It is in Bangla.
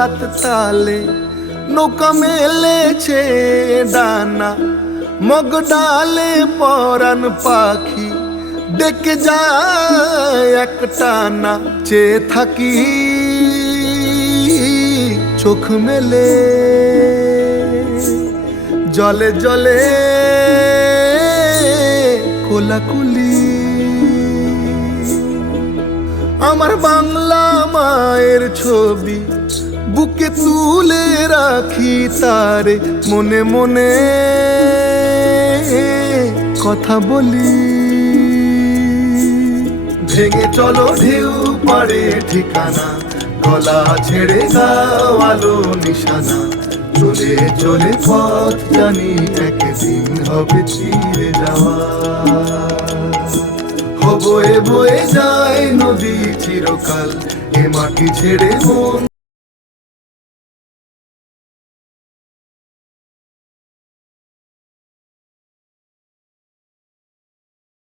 তালাত তালে, নৌকা মেলেছে ডানা, মগ ডালে পরান পাখি, ডেকে যায় এক টানা চেয়ে থাকি, চোখ মেলে। জলে জলে কোলাকুলি। আমার বাংলা মায়ের ছবি বুকে তুলে রাখি তারে, মনে মনে কথা বলি। ভেঙে চলো ঢেউ পারে ঠিকানা, গলা ছেড়ে দাও আলো নিশানা। চলে চলে পথ জানি একদিন হবে চিরে যাওয়া। বয়ে বয়ে যায় নদী চিরকাল, এ মাটি ছেড়ে মন